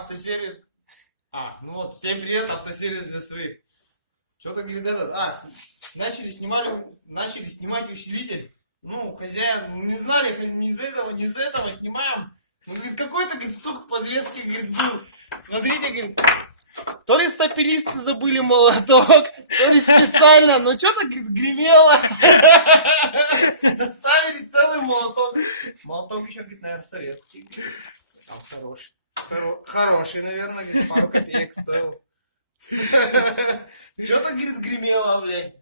автосервис. Ну вот, всем привет, автосервис для своих. Что-то, говорит, начали снимать усилитель. Ну, хозяин, не знали, не из этого снимаем. Ну, говорит, какой-то, говорит, стук в подвеске, говорит, был. Смотрите, говорит, то ли стапелисты забыли молоток, то ли специально, но что-то, говорит, гремело. Ставили целый молоток. Молоток еще, говорит, наверное, советский. Там хороший. Хороший, наверное, говорит, пару копеек стоил. Что-то, говорит, гремело, блядь.